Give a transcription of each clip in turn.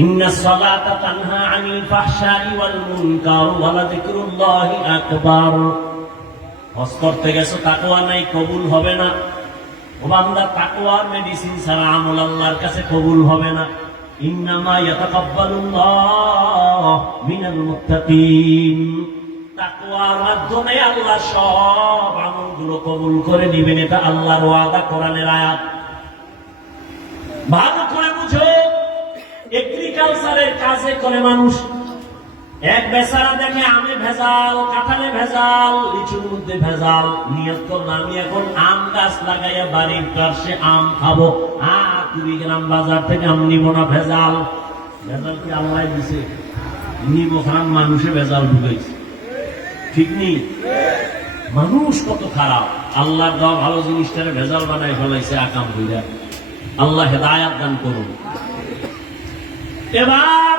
ইন্নাস সালাতা তানহা আনিল ফাহশাই ওয়াল মুনকার ওয়া লাযিকরুল্লাহি আকবার। হজ করতে গেছো, তাকওয়া নাই, কবুল হবে না। ও বান্দা, তাকওয়ার মেডিসিন ছাড়া আমল আল্লাহর কাছে কবুল হবে না। ইন্নামা ইয়াতাকাব্বালুল্লাহ মিনাল মুত্তাকিন। তাকওয়ার মাধ্যমে আল্লাহ সব আমলগুলো কবুল করে দিবেন, এটা আল্লাহর ওয়াদা, কোরআনের আয়াত। ভালো করে বুঝো, এগ্রিকালচারের কাজে করে মানুষ। এক বেচারা দেখে আমে ভেজাল, কাঁঠালে ভেজাল, লিচুর মধ্যে ভেজাল, নিয়ত করলাম আমি এখন আম গাছ লাগাইয়া বাড়ির পাশে আম খাবো, 2 গ্রাম বাজার থেকে আম নিব না, ভেজাল। ভেজাল কি আল্লাহ দিছে? নিব খান মানুষে ভেজাল ঢুকাইছে, ঠিক নেই? মানুষ কত খারাপ, আল্লাহর দেওয়া ভালো জিনিসটারে ভেজাল বানাই ফেলাইছে আকাম হইয়া। আল্লাহ হেদায়াত দান করুন। এবার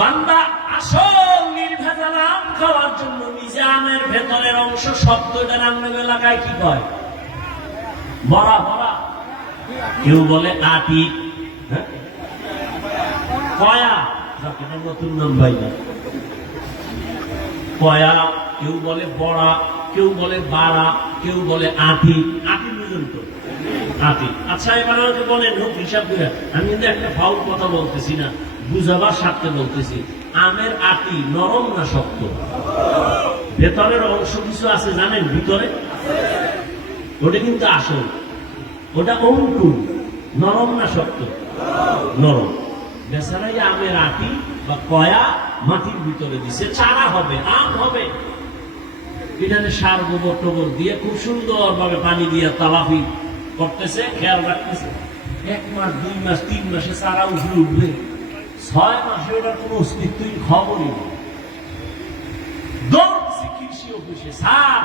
বান্দা আসল নির্ভেজাল আম খাওয়ার জন্য নিজে আমের ভেতরের অংশ শব্দটা রান্নার এলাকায় কি কয়? বড়া বড়া, কেউ বলে আটি, কয়া, নতুন নাম ভাইয়া, কয়া, কেউ বলে বড়া, কেউ বলে বাড়া, কেউ বলে আটি। আটি বুঝুন তো, আটি। আচ্ছা, এবার আমাকে বলেন, হোক হিসাব করে, আমি কিন্তু একটা ফাউল কথা বলতেছি না, বুঝাবার স্বার্থে বলতেছি। আমের আটি নরম না শক্ত? ভেতরের অংশ কিছু আছে জানেন, ভিতরে ওটা কিন্তু আসল, ওটা অঙ্কুর। নরম না শক্ত? নরম। বেচারাই আমের আটি বা কয়া মাটির ভিতরে দিছে, চারা হবে, আম হবে। এখানে সার গোবর টোবর দিয়ে খুব সুন্দর ভাবে পানি দিয়ে তালাফি করতেছে, খেয়াল রাখতেছে। 1 মাস 2 মাস 3 মাসে চারা উঠে উঠবে, 6 মাসে ওটার কোন অস্তিত্বই খবরই নেই। দৌড়ছে কৃষি অফিসে, স্যার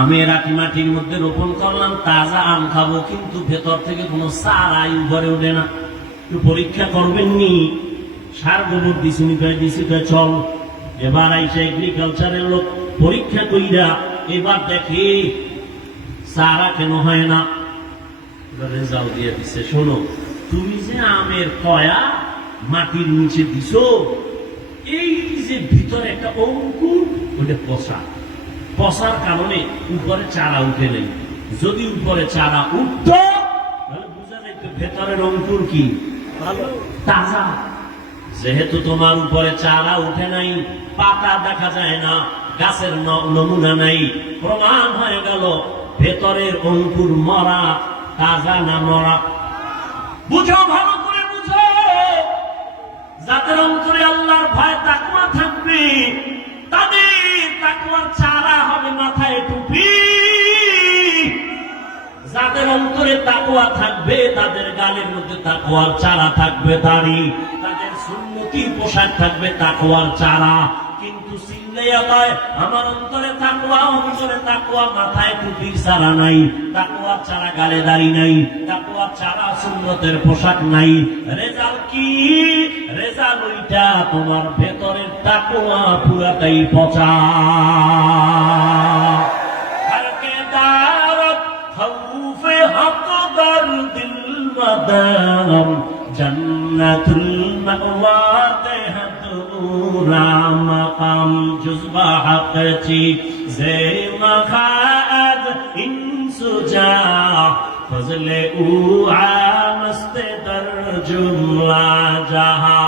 আমের আটি মাটির মধ্যে রোপণ করলাম, তাজা আম খাবো, কিন্তু ভেতর থেকে কোনো চারাই ঘরে ওঠে না, একটু পরীক্ষা করবেন নি? সার গোবর দিছি, দিছি, চল। এবার আইসা এগ্রিকালচারের লোক পরীক্ষা কইরা এবার দেখে চারা কেন হয় না, রেজাল্ট দিয়ে দিচ্ছে, শোনো, তুমি যে আমের কয়া মাটির নিচে দিছো, এই যে ভিতরে একটা অঙ্কুর, ওটা পচা, পচার কারণে উপরে চারা উঠে নেই। যদি উপরে চারা উঠত তাহলে বোঝা যেত ভেতরের অঙ্কুর কি তাজা। যেহেতু তোমার উপরে চারা উঠে নাই, পাতা দেখা যায় না, গাছের নমুনা নাই, প্রমাণ হয়ে গেল ভেতরের অঙ্কুর মরা, তাজা না মরা। বুঝো, ভালো করে বুঝো, যাদের অন্তরে আল্লাহর ভয় তাকওয়া থাকবে, তাদের তাকওয়ার চারা হবে মাথায় টুপি। যাদের অন্তরে তাকওয়া থাকবে, তাদের গালের মধ্যে তাকওয়ার চারা থাকবে, দাড়ি, তাদের সুন্নতির পোশাক থাকবে তাকওয়ার চারা। কিন্তু চিল্লাইয়া কয় আমার অন্তরে তাকওয়া, অন্তরে তাকওয়া, মাথায় টুপির চারা নাই, তাকওয়ার চারা, গালে দাড়ি নাই, তাকওয়ার চারা, সুন্নতের পোশাক নাই। রেজাল্ট কি? রেজাল্ট ওইটা, তোমার ভেতরের তাকওয়া পুরাটাই পচা। হরকে দারত খৌফে হক দরদিল মদাম জন্নাতুল মাওয়া রামাকাম জুজবা হকচি জে মখাদ ইনসুজা ফজলে উ আমস্তে দর জুমলা জাহা।